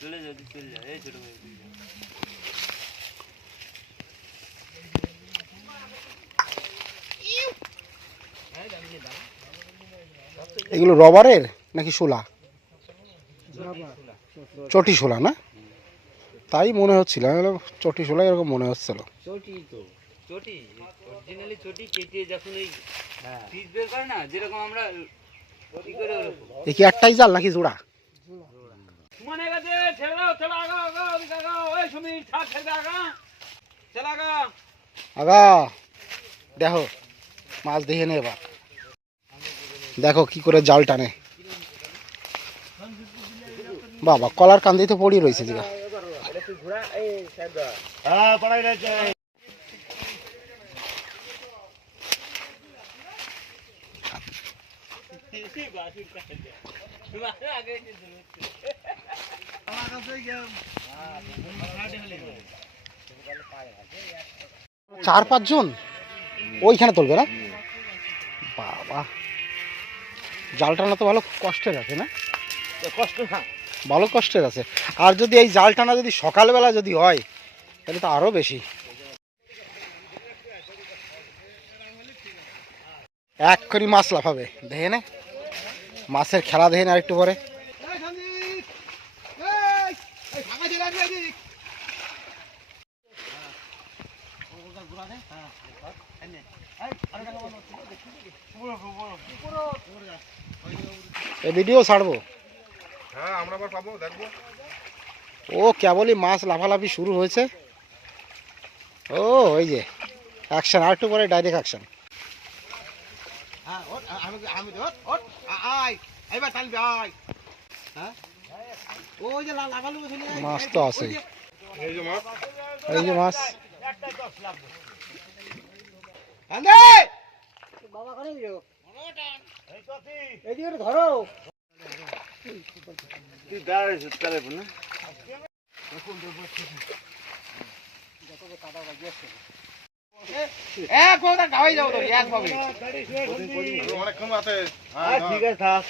চলে যা চলে যা এই ছোট ভাই এগুলো রবারের নাকি শোলা? চটি শোলা না? তাই মনে হচ্ছিল, চটি শোলা এরকম মনে হচ্ছিল। চটি তো চটি অরিজিনালি চটি কেটে যখন এই পিস বের করে না, যেরকম আমরা চটি করে ওরকম। এ কি একটাই জাল নাকি জোড়া? মনে গেছে ছেড়ে চলে আগা আগা ওদিকে আগা ওই সুমিত ছাড় ছেড়ে আগা চলে আগা আগা দেখো মাছ দেখে নে এবার, দেখো কি করে জাল টানে। বাবা কলার কান্দি তো পড়ি রয়েছে দিঘা। চার পাঁচজন ওইখানে তুলবে না? বাবা জাল টানা তো ভালো কষ্টের আছে না? কষ্ট না, ভালো কষ্টের আছে। আর যদি এই জাল টানা যদি সকালবেলা যদি হয় তাহলে তো আরো বেশি। এক্ষুনি মাছ লাফাবে, দেখে নে মাছের খেলা, দেখে না আরেকটু পরে। এই ভিডিও ছাড়বো। হ্যাঁ আমরা আবার পাবো, দেখবো। ও কেবলই মাছ লাফালাফি শুরু হয়েছে। ও ওই যে অ্যাকশন, আর একটু পরে ডাইরেক্ট অ্যাকশন। মাছ তো আছে, এই যে মাছ, এই যে মাছ। তুই দাঁড়াইছিস তাহলে না অনেকক্ষণ আছে। ঠিক আছে থাক।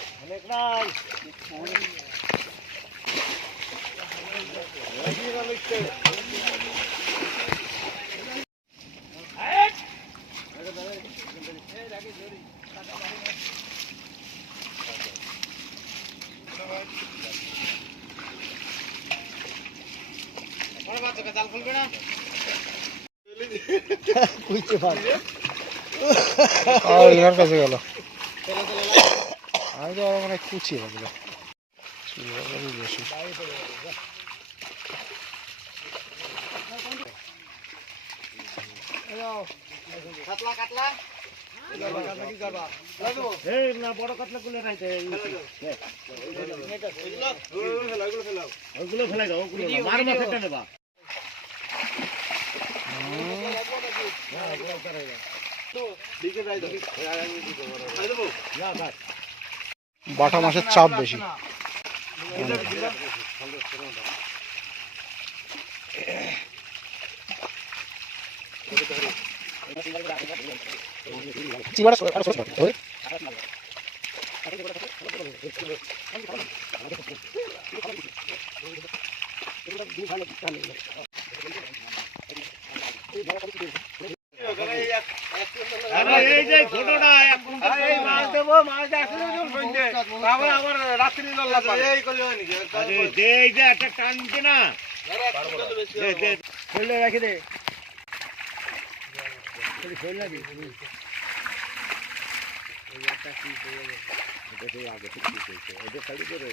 ইনার কাছে গেল, আমি তো আরো মানে কুচিয়ে গেল বেশি। বড় কাতলা গুলো নাই ওইগুলো ফেলাই দাও, ওগুলো মার মাছেরটা নেবা। বাটা মাছের চাপ বেশি। এই যে ছোটটা এই মাছ দেবো, মাছ আসলে আবার রাত্রি এই করলে হয় নাকি? এই যে একটা টানছে না, ফেলে রাখি দে, ফেলে রাখি। আগে ঠিক আছে, ওদের খালি করে